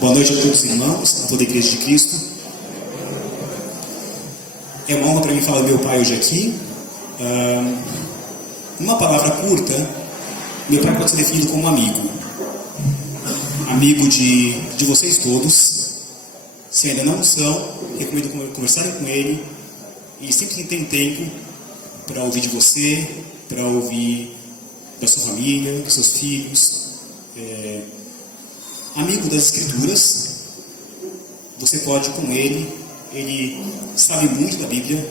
Boa noite a todos os irmãos, a toda a Igreja de Cristo. É uma honra para mim falar do meu pai hoje aqui. Uma palavra curta, meu pai pode ser definido como amigo. Amigo de vocês todos. Se ainda não são, recomendo conversarem com ele. E sempre que tem tempo para ouvir de você, para ouvir da sua família, dos seus filhos. Amigo das Escrituras, você pode ir com ele sabe muito da Bíblia,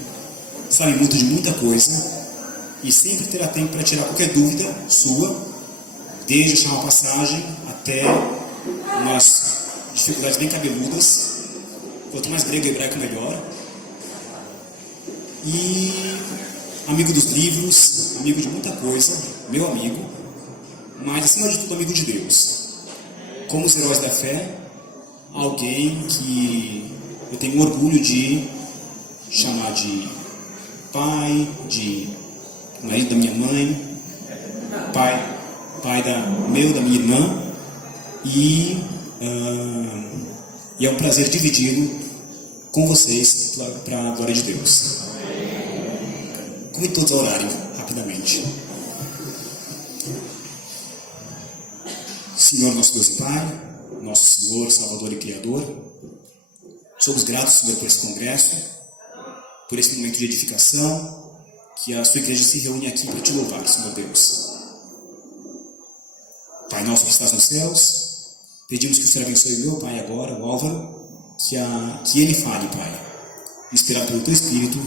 sabe muito de muita coisa, e sempre terá tempo para tirar qualquer dúvida sua, desde achar uma passagem até umas dificuldades bem cabeludas. Quanto mais grego e hebraico, melhor. E amigo dos livros, amigo de muita coisa, meu amigo, mas acima de tudo amigo de Deus. Como os heróis da fé, alguém que eu tenho orgulho de chamar de pai, de marido da minha mãe, pai da minha irmã, e é um prazer dividir com vocês para a glória de Deus. Convido todos a orarem rapidamente. Senhor, nosso Deus e Pai, nosso Senhor, Salvador e Criador, somos gratos, Senhor, por esse congresso, por esse momento de edificação, que a sua igreja se reúne aqui para te louvar, Senhor Deus. Pai nosso que estás nos céus, pedimos que o Senhor abençoe meu Pai agora, o Álvaro, que ele fale, Pai, inspirado pelo teu Espírito,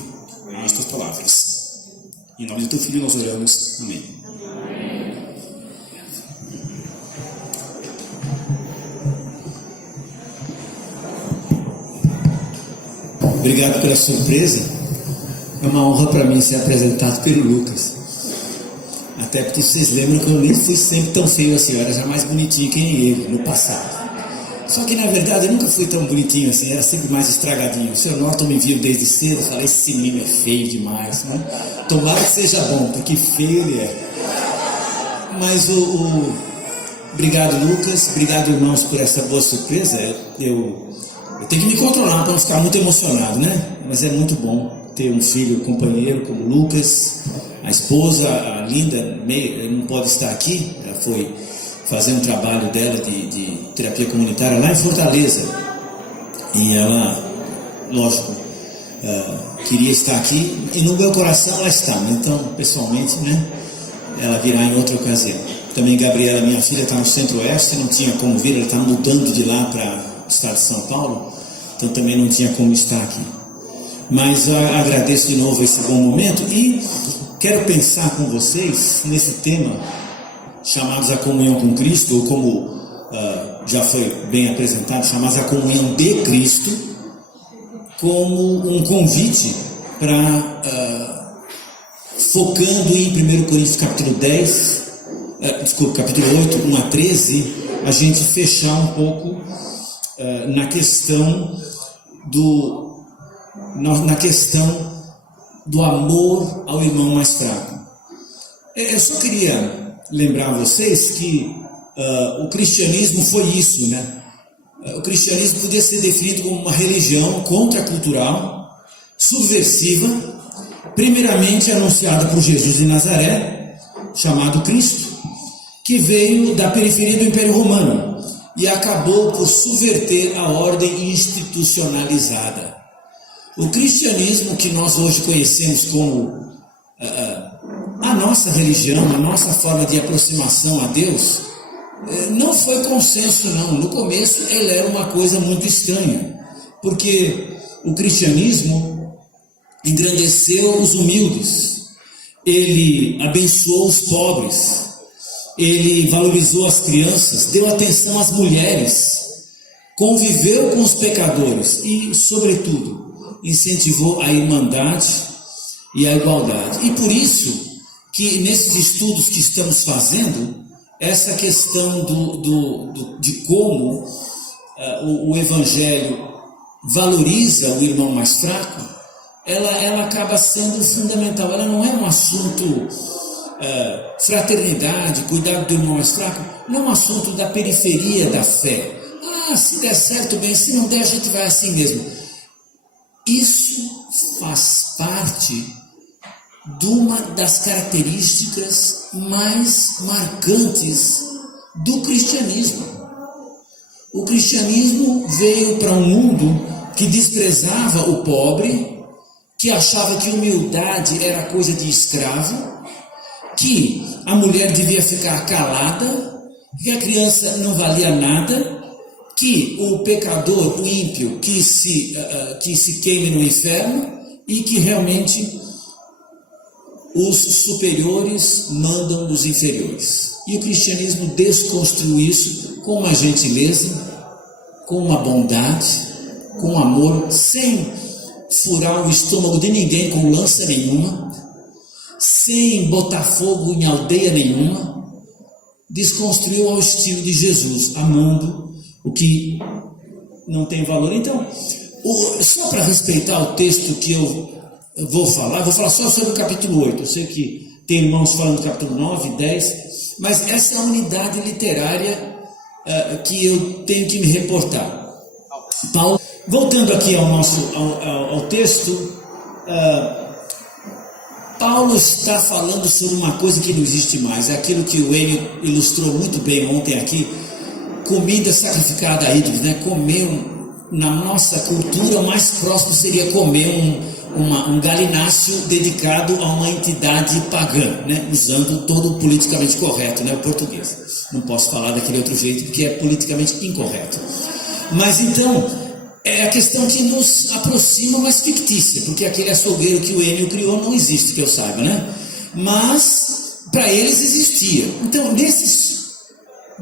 as tuas palavras. Em nome do teu Filho nós oramos. Amém. Obrigado pela surpresa. É uma honra para mim ser apresentado pelo Lucas. Até porque vocês lembram que eu nem fui sempre tão feio assim. Eu era já mais bonitinho que ele no passado. Só que na verdade eu nunca fui tão bonitinho assim. Era sempre mais estragadinho. O Sr. Norton me viu desde cedo e falou: esse menino é feio demais, né? Tomara que seja bom, porque feio ele é. Mas obrigado, Lucas. Obrigado, irmãos, por essa boa surpresa. Eu tenho que me controlar para não ficar muito emocionado, né? Mas é muito bom ter um filho companheiro como o Lucas. A esposa, a Linda, não pode estar aqui. Ela foi fazer um trabalho dela de terapia comunitária lá em Fortaleza. E ela, lógico, queria estar aqui. E no meu coração ela está. Então, pessoalmente, né? Ela virá em outra ocasião. Também Gabriela, minha filha, está no Centro-Oeste. Não tinha como vir. Ela está mudando de lá para o estado de São Paulo. Então também não tinha como estar aqui. Mas agradeço de novo esse bom momento e quero pensar com vocês nesse tema chamados a comunhão com Cristo, ou como já foi bem apresentado, chamados a comunhão de Cristo, como um convite para, focando em 1 Coríntios capítulo 8, 1 a 13, a gente fechar um pouco na questão do amor ao irmão mais fraco. Eu só queria lembrar a vocês que o cristianismo foi isso, né? O cristianismo podia ser definido como uma religião contracultural, subversiva, primeiramente anunciada por Jesus de Nazaré, chamado Cristo, que veio da periferia do Império Romano e acabou por subverter a ordem institucionalizada. O cristianismo que nós hoje conhecemos como a nossa religião, a nossa forma de aproximação a Deus, não foi consenso não. No começo ele era uma coisa muito estranha, porque o cristianismo engrandeceu os humildes, ele abençoou os pobres, ele valorizou as crianças, deu atenção às mulheres, conviveu com os pecadores e, sobretudo, incentivou a irmandade e a igualdade. E por isso que nesses estudos que estamos fazendo, essa questão de como o Evangelho valoriza o irmão mais fraco, ela acaba sendo fundamental. Ela não é um assunto fraternidade, cuidado do irmão mais fraco, não é um assunto da periferia da fé. se der certo, bem, se não der, a gente vai assim mesmo. Isso faz parte de uma das características mais marcantes do cristianismo. O cristianismo veio para um mundo que desprezava o pobre, que achava que humildade era coisa de escravo, que a mulher devia ficar calada, que a criança não valia nada, que o pecador, o ímpio, que se queime no inferno, e que realmente os superiores mandam os inferiores. E o cristianismo desconstruiu isso com uma gentileza, com uma bondade, com amor, sem furar o estômago de ninguém com lança nenhuma, sem botar fogo em aldeia nenhuma. Desconstruiu ao estilo de Jesus, amando o que não tem valor. Então, só para respeitar o texto que eu vou falar só sobre o capítulo 8. Eu sei que tem irmãos falando do capítulo 9, 10, mas essa é a unidade literária que eu tenho que me reportar. Paulo, voltando aqui ao texto, Paulo está falando sobre uma coisa que não existe mais, é aquilo que o Enio ilustrou muito bem ontem aqui, comida sacrificada a ídolos, né? Comer, na nossa cultura, o mais próximo seria comer um galináceo dedicado a uma entidade pagã, né? Usando todo o politicamente correto, né? O português. Não posso falar daquele outro jeito porque é politicamente incorreto. Mas então, é a questão que nos aproxima, mas fictícia, porque aquele açougueiro que o Enio criou não existe, que eu saiba, né? Mas para eles existia. Então,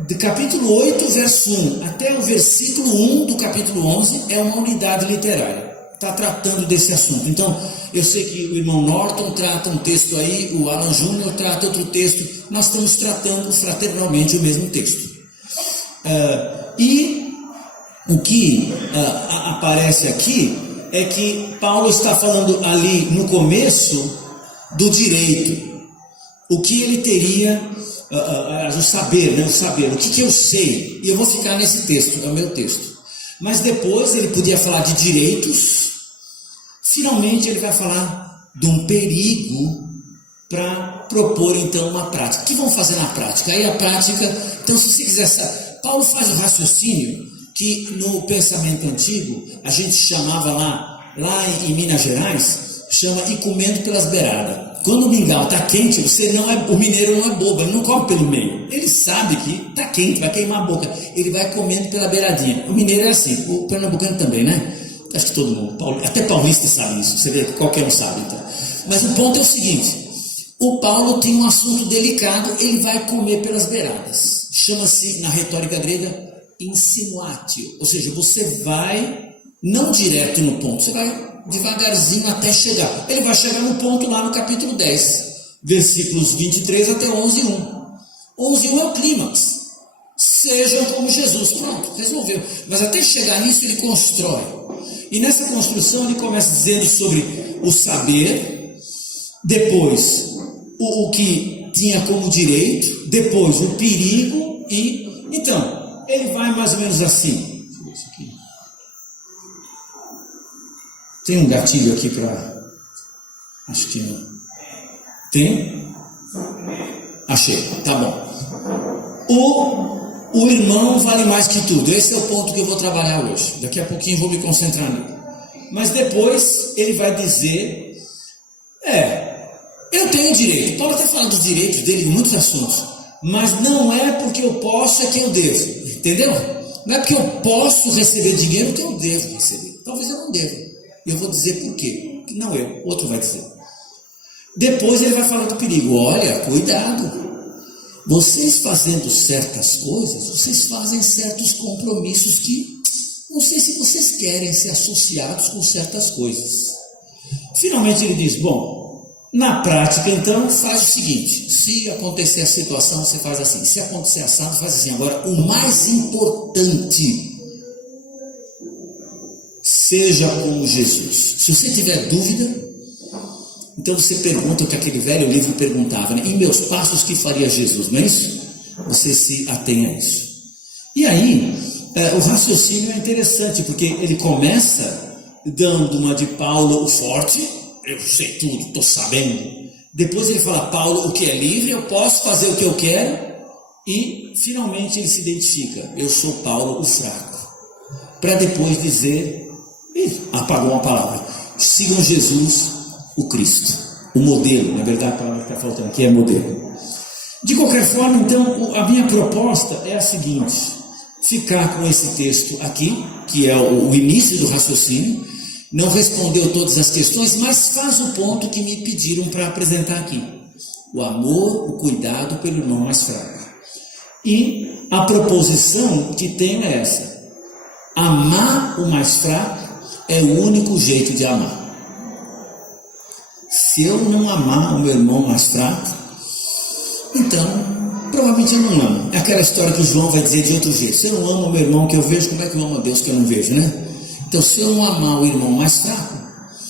do capítulo 8, verso 1 até o versículo 1 do capítulo 11 é uma unidade literária, está tratando desse assunto. Então, eu sei que o irmão Norton trata um texto aí, o Alan Júnior trata outro texto, nós estamos tratando fraternalmente o mesmo texto. E o que aparece aqui é que Paulo está falando ali no começo do direito, o que ele teria, o saber, né? O saber, o que eu sei, e eu vou ficar nesse texto, é o meu texto. Mas depois ele podia falar de direitos, finalmente ele vai falar de um perigo para propor então uma prática. O que vão fazer na prática? Aí a prática, então se você quiser saber, Paulo faz o raciocínio que no pensamento antigo a gente chamava lá em Minas Gerais, chama ir comendo pelas beiradas. Quando o mingau está quente, o mineiro não é bobo, ele não come pelo meio. Ele sabe que está quente, vai queimar a boca. Ele vai comendo pela beiradinha. O mineiro é assim, o pernambucano também, né? Acho que todo mundo, até paulista sabe isso, você vê que qualquer um sabe. Então. Mas o ponto é o seguinte, o Paulo tem um assunto delicado, ele vai comer pelas beiradas. Chama-se, na retórica grega, insinuatio. Ou seja, você vai não direto no ponto, você vai devagarzinho até chegar. Ele vai chegar no ponto lá no capítulo 10, versículos 23 até 11:1. 11:1 é o clímax. Sejam como Jesus. Pronto, resolveu. Mas até chegar nisso ele constrói. E nessa construção ele começa dizendo sobre o saber, depois o que tinha como direito, depois o perigo e... Então, ele vai mais ou menos assim. Deixa eu ver isso aqui. Tem um gatilho aqui para... Acho que não. Tem? Achei, tá bom. O irmão vale mais que tudo. Esse é o ponto que eu vou trabalhar hoje. Daqui a pouquinho vou me concentrar nele. Mas depois ele vai dizer... eu tenho direito. Paulo até fala dos direitos dele em muitos assuntos. Mas não é porque eu posso, é que eu devo. Entendeu? Não é porque eu posso receber dinheiro que eu devo receber. Talvez eu não deva. Eu vou dizer por quê. Não eu, outro vai dizer. Depois ele vai falar do perigo. Olha, cuidado. Vocês fazendo certas coisas, vocês fazem certos compromissos que não sei se vocês querem ser associados com certas coisas. Finalmente ele diz, bom, na prática então faz o seguinte, se acontecer a situação você faz assim, se acontecer assado faz assim. Agora o mais importante, seja como Jesus. Se você tiver dúvida, então você pergunta o que aquele velho livro perguntava, né? Em meus passos que faria Jesus, não é isso? Você se atém a isso. E aí, o raciocínio é interessante, porque ele começa dando uma de Paulo o forte, eu sei tudo, estou sabendo. Depois ele fala, Paulo, o que é livre, eu posso fazer o que eu quero. E finalmente ele se identifica, eu sou Paulo o fraco. Para depois dizer, apagou uma palavra, sigam Jesus o Cristo, o modelo. Na verdade a palavra que está faltando aqui é modelo. De qualquer forma, então, a minha proposta é a seguinte: ficar com esse texto aqui, que é o início do raciocínio. Não respondeu todas as questões, mas faz o ponto que me pediram para apresentar aqui: o amor, o cuidado pelo irmão mais fraco. E a proposição que tenho é essa: amar o mais fraco é o único jeito de amar. Se eu não amar o meu irmão mais fraco, então provavelmente eu não amo. É aquela história que o João vai dizer de outro jeito: se eu não amo o meu irmão que eu vejo, como é que eu amo a Deus que eu não vejo, né? Então, se eu não amar o irmão mais fraco,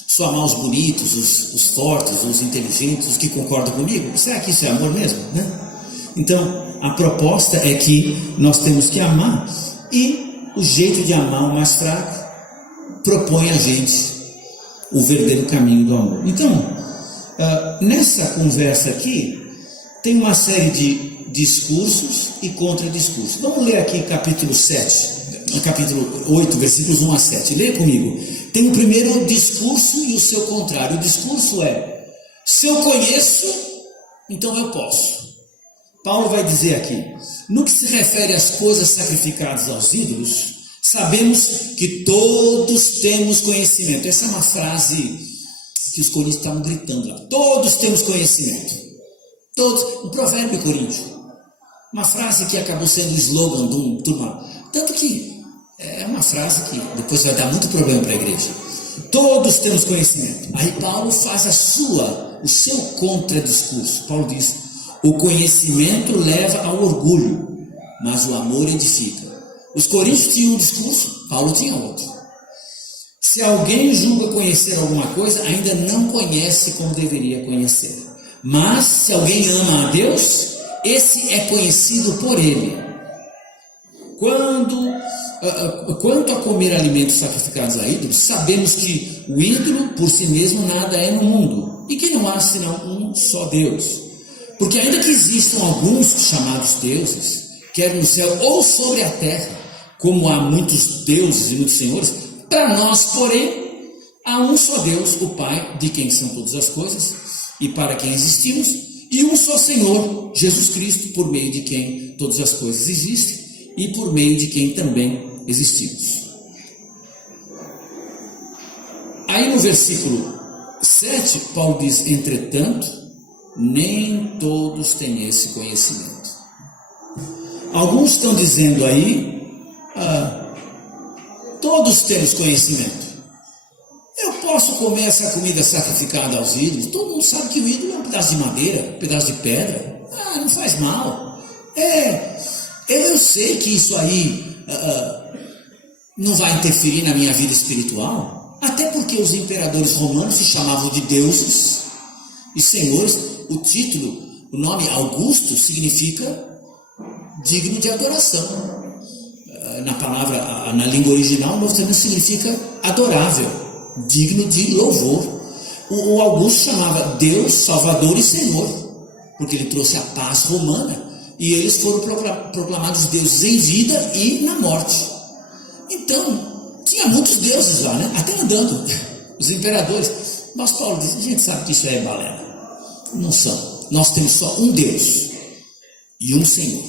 se eu amar os bonitos, os fortes, os inteligentes, os que concordam comigo, será que isso é amor mesmo, né? Então, a proposta é que nós temos que amar, e o jeito de amar o mais fraco propõe a gente o verdadeiro caminho do amor. Então, nessa conversa aqui, tem uma série de discursos e contradiscursos. Vamos ler aqui capítulo 7. Capítulo 8, versículos 1 a 7. Leia comigo. Tem o primeiro discurso e o seu contrário. O discurso é: se eu conheço, então eu posso. Paulo vai dizer aqui: no que se refere às coisas sacrificadas aos ídolos, sabemos que todos temos conhecimento. Essa é uma frase que os coríntios estavam gritando lá. Todos temos conhecimento. Todos. Um provérbio coríntio. Uma frase que acabou sendo o slogan de um turma. Tanto que é uma frase que depois vai dar muito problema para a igreja. Todos temos conhecimento. Aí Paulo faz o seu contradiscurso. Paulo diz: o conhecimento leva ao orgulho, mas o amor edifica. Os coríntios tinham um discurso, Paulo tinha outro. Se alguém julga conhecer alguma coisa, ainda não conhece como deveria conhecer. Mas se alguém ama a Deus, esse é conhecido por ele. Quanto a comer alimentos sacrificados a ídolos, sabemos que o ídolo por si mesmo nada é no mundo, e que não há senão um só Deus. Porque ainda que existam alguns chamados deuses, quer no céu ou sobre a terra, como há muitos deuses e muitos senhores, para nós, porém, há um só Deus, o Pai, de quem são todas as coisas, e para quem existimos, e um só Senhor, Jesus Cristo, por meio de quem todas as coisas existem, e por meio de quem também existimos. Aí no versículo 7, Paulo diz: entretanto, nem todos têm esse conhecimento. Alguns estão dizendo aí, todos temos conhecimento. Eu posso comer essa comida sacrificada aos ídolos? Todo mundo sabe que o ídolo é um pedaço de madeira, um pedaço de pedra. Não faz mal. Eu sei que isso aí não vai interferir na minha vida espiritual, até porque os imperadores romanos se chamavam de deuses e senhores. O título, o nome Augusto, significa digno de adoração. Na língua original, o Novo Testamento significa adorável, digno de louvor. O Augusto chamava Deus, Salvador e Senhor, porque ele trouxe a paz romana. E eles foram proclamados deuses em vida e na morte. Então, tinha muitos deuses lá, né? Até andando, os imperadores. Mas Paulo diz: a gente sabe que isso é balela. Não são. Nós temos só um Deus e um Senhor.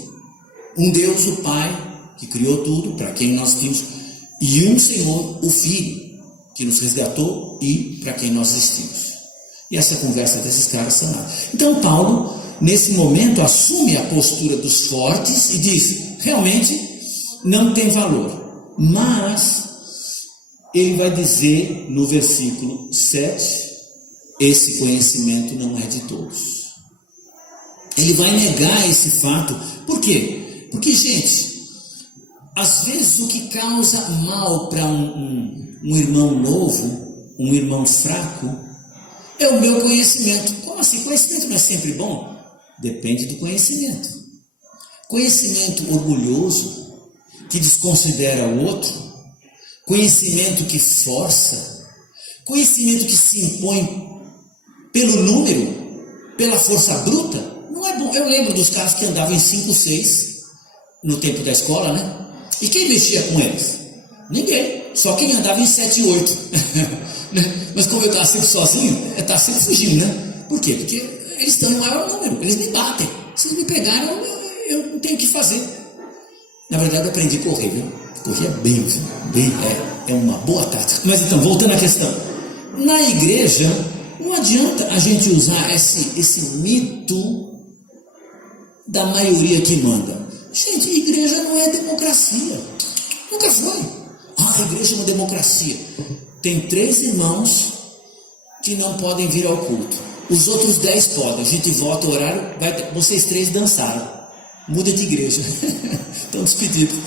Um Deus, o Pai, que criou tudo, para quem nós temos. E um Senhor, o Filho, que nos resgatou e para quem nós existimos. E essa conversa desses caras são nada. Então Paulo, nesse momento, assume a postura dos fortes e diz: realmente não tem valor. Mas ele vai dizer no versículo 7: esse conhecimento não é de todos. Ele vai negar esse fato. Por quê? Porque, gente, às vezes o que causa mal para um irmão novo, um irmão fraco, é o meu conhecimento. Como assim? Conhecimento não é sempre bom? Depende do conhecimento. Conhecimento orgulhoso, que desconsidera o outro, conhecimento que força, conhecimento que se impõe pelo número, pela força bruta, não é bom. Eu lembro dos caras que andavam em 5, 6 no tempo da escola, né? E quem mexia com eles? Ninguém, só quem andava em 7, 8. Mas como eu estava sempre sozinho, eu estava sempre fugindo, né? Por quê? Porque eles estão em maior número, eles me batem. Se eles me pegaram, eu não tenho o que fazer. Na verdade, eu aprendi a correr, viu? Correr é uma boa tática. Mas então, voltando à questão. Na igreja, não adianta a gente usar esse mito da maioria que manda. Gente, igreja não é democracia. Nunca foi. A igreja é uma democracia. Tem 3 irmãos que não podem vir ao culto. Os outros 10 podem. A gente vota o horário, vocês 3 dançaram. Muda de igreja. Estão despedidos.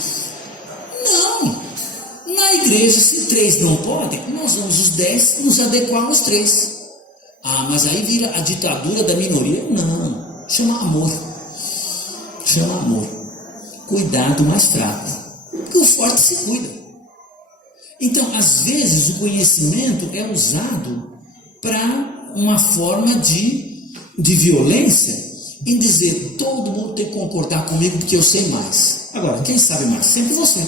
Não. Na igreja, se 3 não podem, nós vamos os 10 nos adequar aos 3. Ah, mas aí vira a ditadura da minoria? Não. Chama amor. Chama amor. Cuidado mais fraco. Porque o forte se cuida. Então, às vezes, o conhecimento é usado para uma forma de violência, em dizer, todo mundo tem que concordar comigo porque eu sei mais. Agora, quem sabe mais? Sempre você.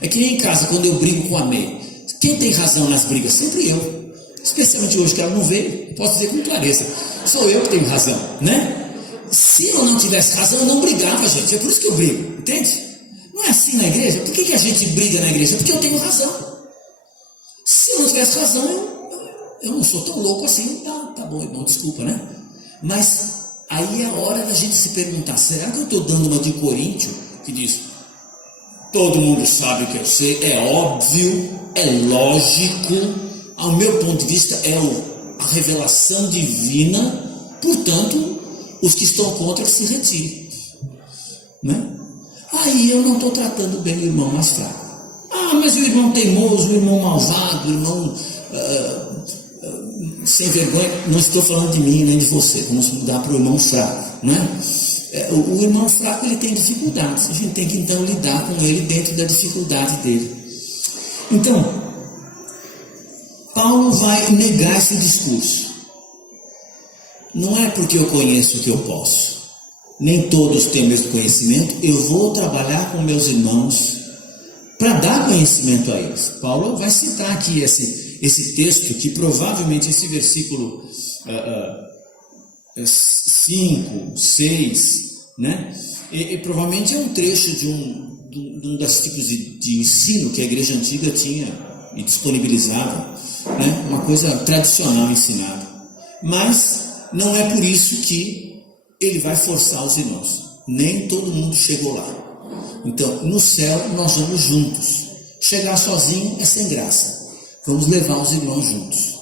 É que nem em casa, quando eu brigo com a May. Quem tem razão nas brigas? Sempre eu. Especialmente hoje que ela não veio, posso dizer com clareza. Sou eu que tenho razão, né? Se eu não tivesse razão, eu não brigava, gente. É por isso que eu brigo, entende? Não é assim na igreja? Por que a gente briga na igreja? Porque eu tenho razão. Se eu não tivesse razão, eu não sou tão louco assim. Tá bom, irmão, desculpa, né? Mas aí é a hora da gente se perguntar, será que eu estou dando uma de Coríntio, que diz, todo mundo sabe o que eu sei, é óbvio, é lógico, ao meu ponto de vista é a revelação divina, portanto, os que estão contra que se retirem, né? Aí eu não estou tratando bem o irmão mais fraco. Ah, mas o irmão teimoso, o irmão malvado, o irmão sem vergonha, não estou falando de mim nem de você, vamos mudar para o irmão fraco, né? O irmão fraco, ele tem dificuldades, a gente tem que então lidar com ele dentro da dificuldade dele. Então, Paulo vai negar esse discurso. Não é porque eu conheço o que eu posso, nem todos têm o mesmo conhecimento, eu vou trabalhar com meus irmãos para dar conhecimento a eles. Paulo vai citar aqui esse texto, que provavelmente esse versículo 5, 6, né? E provavelmente é um trecho de um dos tipos de ensino que a igreja antiga tinha e disponibilizava, né? Uma coisa tradicional ensinada. Mas não é por isso que ele vai forçar os irmãos. Nem todo mundo chegou lá. Então, no céu nós vamos juntos. Chegar sozinho é sem graça. Vamos levar os irmãos juntos.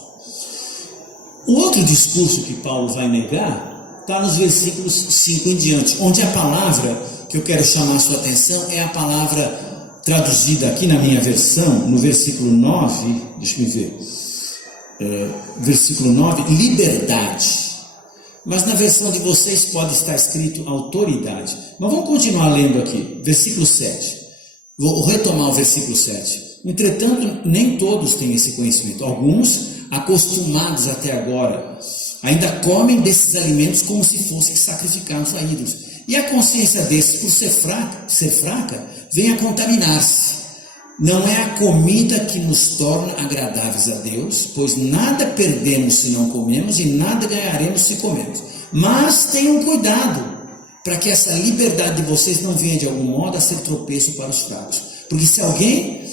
O outro discurso que Paulo vai negar está nos versículos 5 em diante, onde a palavra que eu quero chamar a sua atenção é a palavra traduzida aqui na minha versão, no versículo 9, deixa eu ver, versículo 9, liberdade. Mas na versão de vocês pode estar escrito autoridade. Mas vamos continuar lendo aqui, versículo 7. Vou retomar o versículo 7. Entretanto, nem todos têm esse conhecimento. Alguns, acostumados até agora, ainda comem desses alimentos como se fossem sacrificados a ídolos. E a consciência desses, por ser fraca, vem a contaminar-se. Não é a comida que nos torna agradáveis a Deus, pois nada perdemos se não comemos e nada ganharemos se comemos. Mas tenham cuidado, para que essa liberdade de vocês não venha de algum modo a ser tropeço para os fracos. Porque se alguém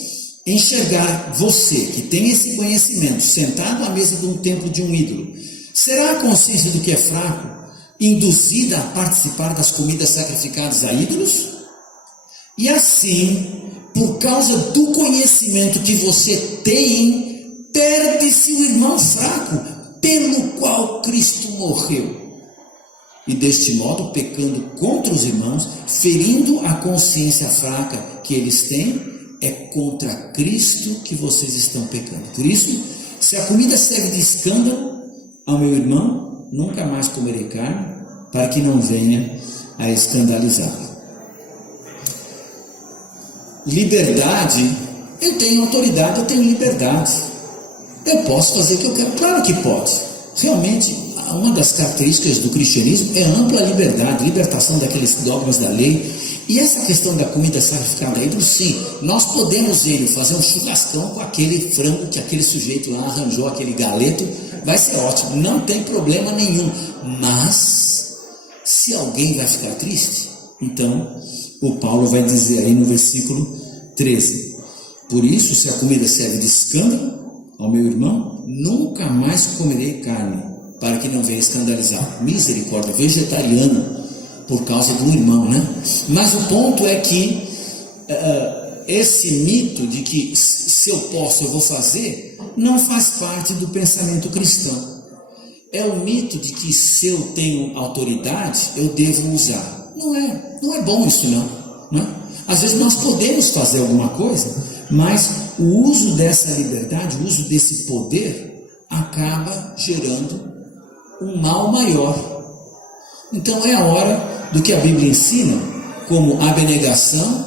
enxergar você, que tem esse conhecimento, sentado à mesa de um templo de um ídolo, será a consciência do que é fraco induzida a participar das comidas sacrificadas a ídolos? E assim, por causa do conhecimento que você tem, perde-se o irmão fraco, pelo qual Cristo morreu. E deste modo, pecando contra os irmãos, ferindo a consciência fraca que eles têm, é contra Cristo que vocês estão pecando. Por isso, se a comida serve de escândalo ao meu irmão, nunca mais comerei carne, para que não venha a escandalizá-lo. liberdade, eu tenho autoridade, eu tenho liberdade. Eu posso fazer o que eu quero? Claro que pode. Realmente, uma das características do cristianismo é a ampla liberdade, libertação daqueles dogmas da lei. E essa questão da comida sacrificada aí, sim, nós podemos fazer um churrascão com aquele frango que aquele sujeito lá arranjou, aquele galeto, vai ser ótimo, não tem problema nenhum. Mas, se alguém vai ficar triste, então o Paulo vai dizer aí no versículo 13: por isso, se a comida serve de escândalo ao meu irmão, nunca mais comerei carne, para que não venha escandalizar. Misericórdia, vegetariano por causa do irmão, né? Mas o ponto é que esse mito de que se eu posso, eu vou fazer, não faz parte do pensamento cristão. É o mito de que se eu tenho autoridade, eu devo usar. Não é bom isso não é? Às vezes nós podemos fazer alguma coisa, mas o uso dessa liberdade, o uso desse poder, acaba gerando um mal maior. Então é a hora do que a Bíblia ensina como abnegação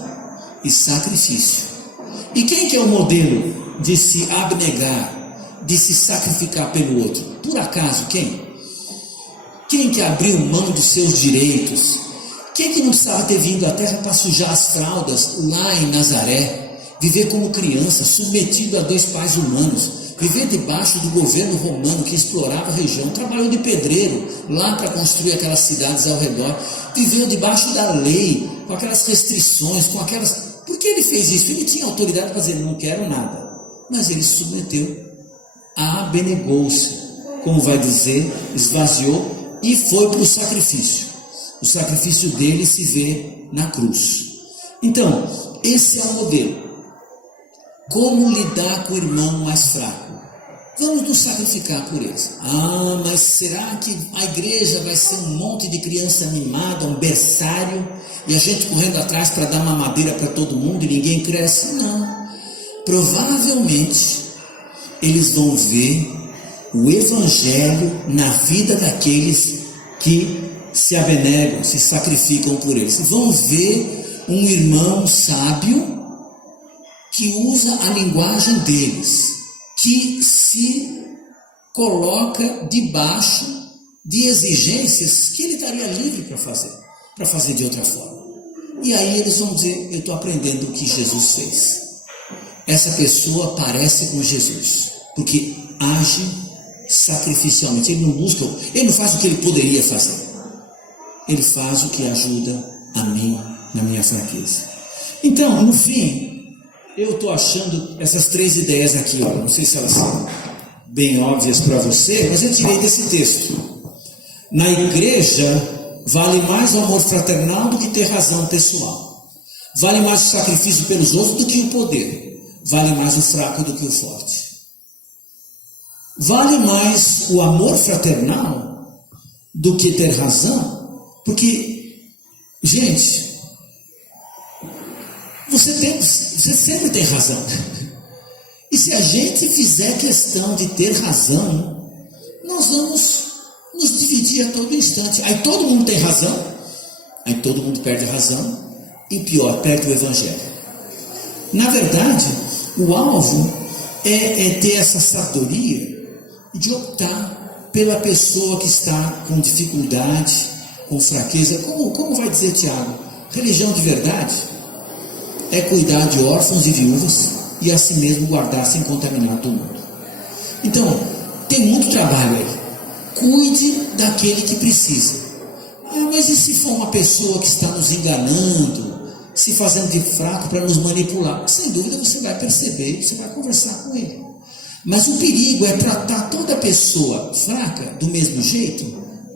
e sacrifício. E quem que é o modelo de se abnegar, de se sacrificar pelo outro? Por acaso quem? Quem que abriu mão dos seus direitos? Quem que não precisava ter vindo à terra para sujar as fraldas lá em Nazaré? Viver como criança, submetido a 2 pais humanos, viver debaixo do governo romano que explorava a região, trabalhou de pedreiro lá para construir aquelas cidades ao redor, viveu debaixo da lei, com aquelas restrições, Por que ele fez isso? Ele tinha autoridade para dizer, não quero nada, mas ele se submeteu, abnegou-se, como vai dizer, esvaziou e foi para o sacrifício. O sacrifício dele se vê na cruz. Então, esse é o modelo. Como lidar com o irmão mais fraco? Vamos nos sacrificar por eles. Mas será que a igreja vai ser um monte de criança animada, um berçário, e a gente correndo atrás para dar mamadeira para todo mundo e ninguém cresce? Não. Provavelmente eles vão ver o evangelho na vida daqueles que se abnegam, se sacrificam por eles. Vão ver um irmão sábio que usa a linguagem deles, que se coloca debaixo de exigências que ele estaria livre para fazer de outra forma. E aí eles vão dizer, eu estou aprendendo o que Jesus fez. Essa pessoa parece com Jesus, porque age sacrificialmente, ele não faz o que ele poderia fazer, ele faz o que ajuda a mim na minha fraqueza. Então, no fim, eu estou achando essas 3 ideias aqui, olha, não sei se elas são bem óbvias para você, mas eu tirei desse texto. Na igreja, vale mais o amor fraternal do que ter razão pessoal. Vale mais o sacrifício pelos outros do que o poder. Vale mais o fraco do que o forte. Vale mais o amor fraternal do que ter razão, porque, gente, você sempre tem razão. E se a gente fizer questão de ter razão, nós vamos nos dividir a todo instante. Aí todo mundo tem razão, aí todo mundo perde a razão, e pior, perde o evangelho. Na verdade, o alvo é ter essa sabedoria de optar pela pessoa que está com dificuldade, com fraqueza. Como vai dizer Tiago? Religião de verdade é cuidar de órfãos e viúvas e assim mesmo guardar sem contaminar todo mundo. Então, tem muito trabalho aí. Cuide daquele que precisa. Mas e se for uma pessoa que está nos enganando, se fazendo de fraco para nos manipular? Sem dúvida você vai perceber, você vai conversar com ele. Mas o perigo é tratar toda pessoa fraca do mesmo jeito,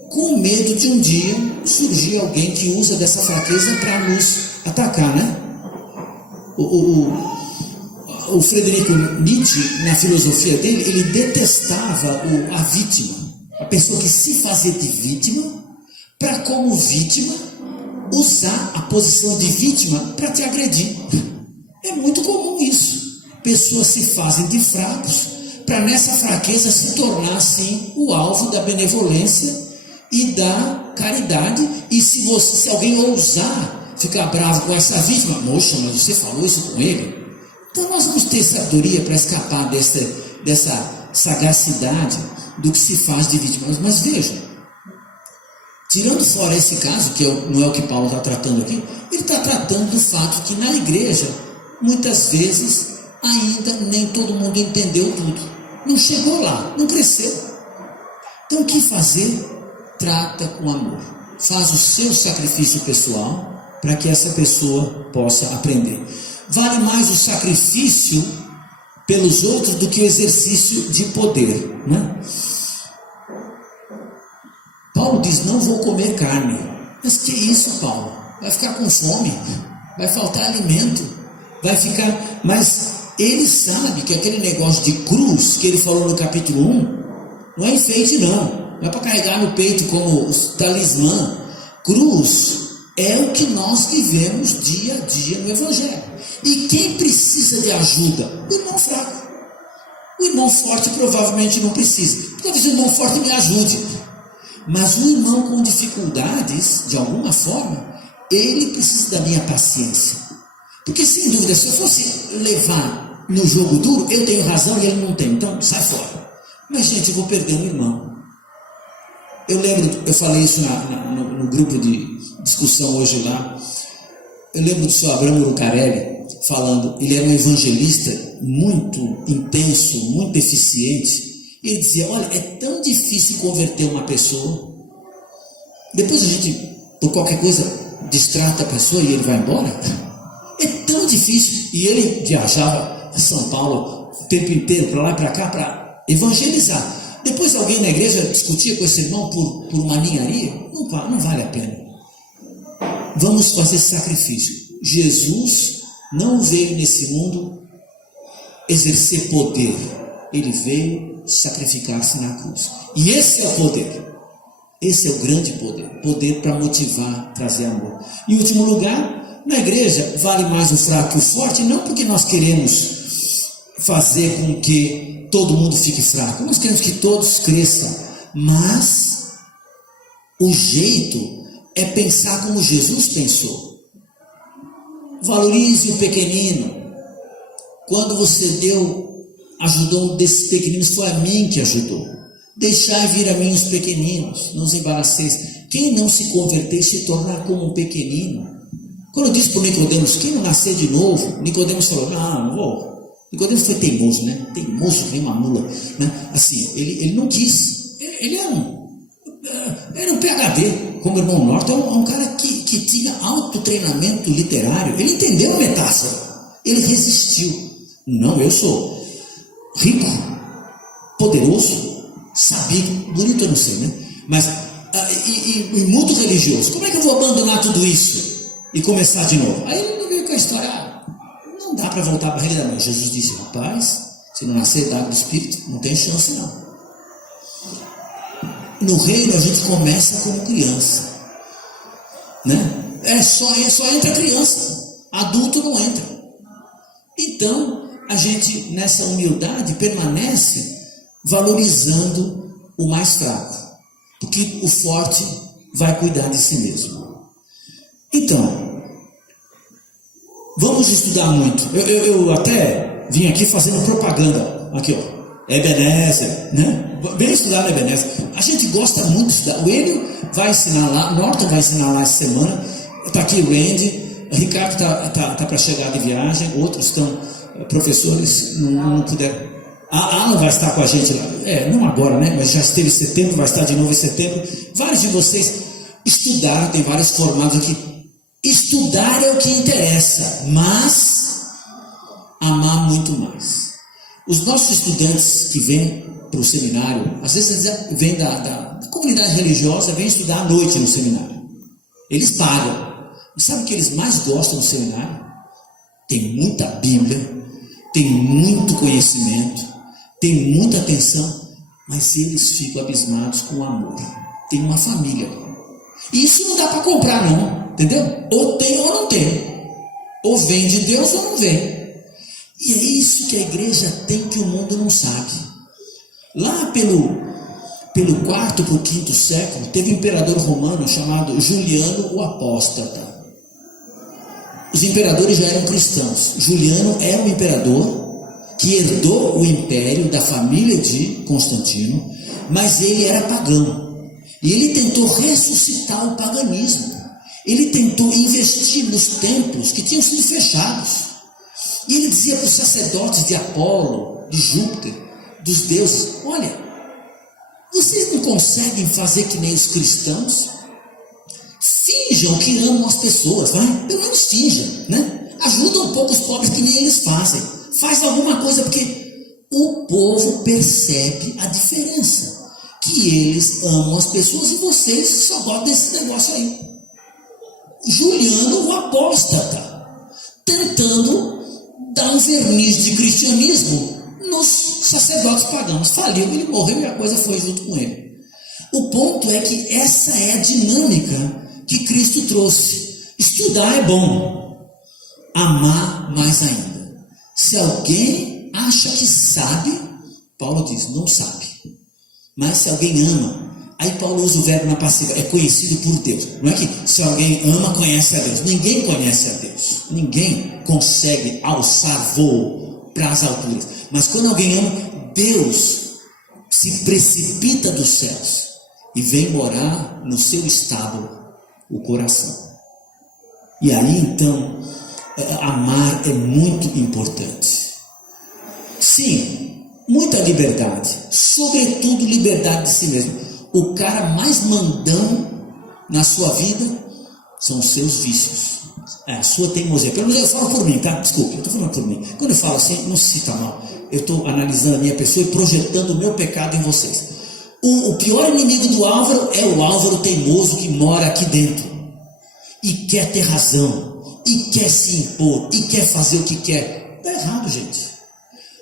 com medo de um dia surgir alguém que usa dessa fraqueza para nos atacar, né? O Friedrich Nietzsche, na filosofia dele, ele detestava a vítima, a pessoa que se fazia de vítima, para como vítima usar a posição de vítima para te agredir. É muito comum isso. Pessoas se fazem de fracos para nessa fraqueza se tornar assim o alvo da benevolência e da caridade. E se alguém ousar ficar bravo com essa vítima. Moxa, mas você falou isso com ele? Então nós vamos ter sabedoria para escapar dessa sagacidade do que se faz de vítima. Mas veja, tirando fora esse caso, que não é o que Paulo está tratando aqui, ele está tratando do fato que na igreja, muitas vezes, ainda nem todo mundo entendeu tudo. Não chegou lá, não cresceu. Então o que fazer? Trata com amor. Faz o seu sacrifício pessoal para que essa pessoa possa aprender. Vale mais o sacrifício pelos outros do que o exercício de poder, né? Paulo diz, não vou comer carne. Mas que isso, Paulo? Vai ficar com fome, vai faltar alimento, vai ficar... Mas ele sabe que aquele negócio de cruz que ele falou no capítulo 1 não é enfeite não é para carregar no peito como talismã. Cruz é o que nós vivemos dia a dia no Evangelho. E quem precisa de ajuda? O irmão fraco. O irmão forte provavelmente não precisa. Porque talvez o irmão forte me ajude. Mas o irmão com dificuldades, de alguma forma, ele precisa da minha paciência. Porque sem dúvida, se eu fosse levar no jogo duro, eu tenho razão e ele não tem. Então sai fora. Mas gente, eu vou perder um irmão. Eu lembro, eu falei isso no grupo de discussão hoje lá. Eu lembro do seu Abramo Lucarelli falando, ele era um evangelista muito intenso, muito eficiente. E ele dizia, olha, é tão difícil converter uma pessoa. Depois a gente, por qualquer coisa, distrata a pessoa e ele vai embora. É tão difícil. E ele viajava a São Paulo o tempo inteiro, para lá e para cá, para evangelizar. Depois alguém na igreja discutia com esse irmão por uma ninharia. Não vale a pena. Vamos fazer esse sacrifício. Jesus não veio nesse mundo exercer poder. Ele veio sacrificar-se na cruz. E esse é o poder. Esse é o grande poder. Poder para motivar, trazer amor. Em último lugar, na igreja vale mais o fraco que o forte, não porque nós queremos fazer com que todo mundo fique fraco. Nós queremos que todos cresçam. Mas o jeito é pensar como Jesus pensou. Valorize o pequenino. Quando você ajudou um desses pequeninos, foi a mim que ajudou. Deixai vir a mim os pequeninos, não os embaraceis. Quem não se converter se tornar como um pequenino. Quando eu disse para o Nicodemos, quem não nascer de novo, Nicodemos falou, não vou. Nicodemos foi teimoso, né? Teimoso que nem uma mula, né? Assim, ele não quis. Ele era um PhD, como o irmão Norton, é um cara que tinha alto treinamento literário. Ele entendeu a metáfora. Ele resistiu. Não, eu sou rico, poderoso, sabido, bonito eu não sei, né? Mas, e muito religioso. Como é que eu vou abandonar tudo isso e começar de novo? Aí ele veio com a história, não dá para voltar para a realidade. Não. Jesus disse, rapaz, se não nascer da água do Espírito, não tem chance não. No reino a gente começa como criança, né? Só entra criança, adulto não entra. Então, a gente nessa humildade permanece valorizando o mais fraco, porque o forte vai cuidar de si mesmo. Então, vamos estudar muito. Eu até vim aqui fazendo propaganda, aqui ó, Ebenezer, né? Vem estudar no Ebenezer. A gente gosta muito de estudar. O Enio vai ensinar lá, Norton vai ensinar lá essa semana. Está aqui o Randy, o Ricardo tá para chegar de viagem, outros estão, professores, não puderam. A Alan vai estar com a gente lá, não agora, né? Mas já esteve em setembro, vai estar de novo em setembro. Vários de vocês estudaram, tem vários formados aqui. Estudar é o que interessa, mas amar muito mais. Os nossos estudantes que vêm para o seminário, às vezes eles vêm da comunidade religiosa, vêm estudar à noite no seminário. Eles pagam. E sabe o que eles mais gostam no seminário? Tem muita Bíblia, tem muito conhecimento, tem muita atenção, mas eles ficam abismados com o amor. Tem uma família. E isso não dá para comprar não, entendeu? Ou tem ou não tem. Ou vem de Deus ou não vem. E é isso que a igreja tem que o mundo não sabe. Lá pelo 4º para o 5º século, teve um imperador romano chamado Juliano o Apóstata. os imperadores já eram cristãos. Juliano era um imperador que herdou o império da família de Constantino, mas ele era pagão. E ele tentou ressuscitar o paganismo. Ele tentou investir nos templos que tinham sido fechados. E ele dizia para os sacerdotes de Apolo, de Júpiter, dos deuses: olha, vocês não conseguem fazer que nem os cristãos? Finjam que amam as pessoas, vai? Pelo menos finjam, né? Ajudam um pouco os pobres que nem eles fazem. Faz alguma coisa, porque o povo percebe a diferença. Que eles amam as pessoas e vocês só gostam desse negócio aí. Juliano, o apóstata, tentando dar um verniz de cristianismo nos sacerdotes pagãos. Faliu, ele morreu e a coisa foi junto com ele. O ponto é que essa é a dinâmica que Cristo trouxe. Estudar é bom, amar mais ainda. Se alguém acha que sabe, Paulo diz, não sabe. Mas se alguém ama, aí Paulo usa o verbo na passiva, é conhecido por Deus. Não é que se alguém ama, conhece a Deus. Ninguém conhece a Deus. Ninguém consegue alçar voo para as alturas. Mas quando alguém ama, Deus se precipita dos céus e vem morar no seu estábulo, o coração. E aí então, amar é muito importante. Sim, muita liberdade, sobretudo liberdade de si mesmo. O cara mais mandão na sua vida são os seus vícios, a sua teimosia. Pelo menos eu falo por mim, tá? Desculpa, eu estou falando por mim. Quando eu falo assim, não se cita mal. Eu estou analisando a minha pessoa e projetando o meu pecado em vocês. O pior inimigo do Álvaro é o Álvaro teimoso que mora aqui dentro e quer ter razão, e quer se impor, e quer fazer o que quer. Está errado, gente.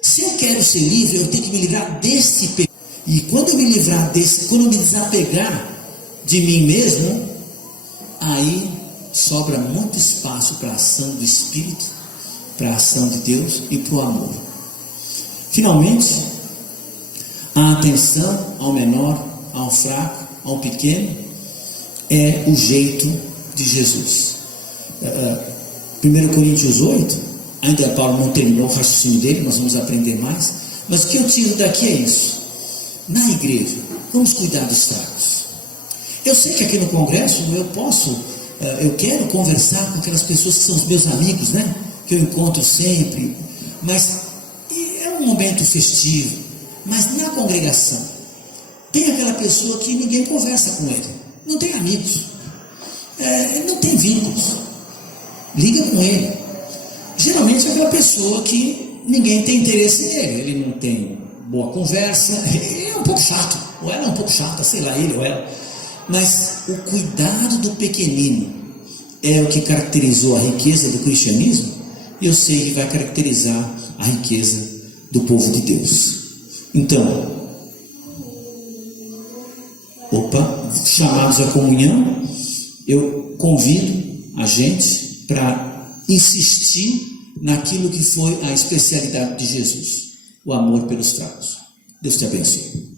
Se eu quero ser livre, eu tenho que me livrar desse pecado. E quando eu me livrar desse, quando eu me desapegar de mim mesmo, aí sobra muito espaço para a ação do Espírito, para a ação de Deus e para o amor. Finalmente, a atenção ao menor, ao fraco, ao pequeno, é o jeito de Jesus. 1 Coríntios 8, ainda Paulo não terminou o raciocínio dele, nós vamos aprender mais, mas o que eu tiro daqui é isso. Na igreja, vamos cuidar dos fracos. Eu sei que aqui no congresso eu quero conversar com aquelas pessoas que são os meus amigos, né? Que eu encontro sempre, mas é um momento festivo. Mas na congregação, tem aquela pessoa que ninguém conversa com ele, não tem amigos, não tem vínculos, liga com ele. Geralmente é aquela pessoa que ninguém tem interesse nele, ele não tem boa conversa, ele é um pouco chato, ou ela é um pouco chata, sei lá, ele ou ela. Mas o cuidado do pequenino é o que caracterizou a riqueza do cristianismo, e eu sei que vai caracterizar a riqueza do povo de Deus. Então, chamados à comunhão, eu convido a gente para insistir naquilo que foi a especialidade de Jesus, o amor pelos fracos. Deus te abençoe.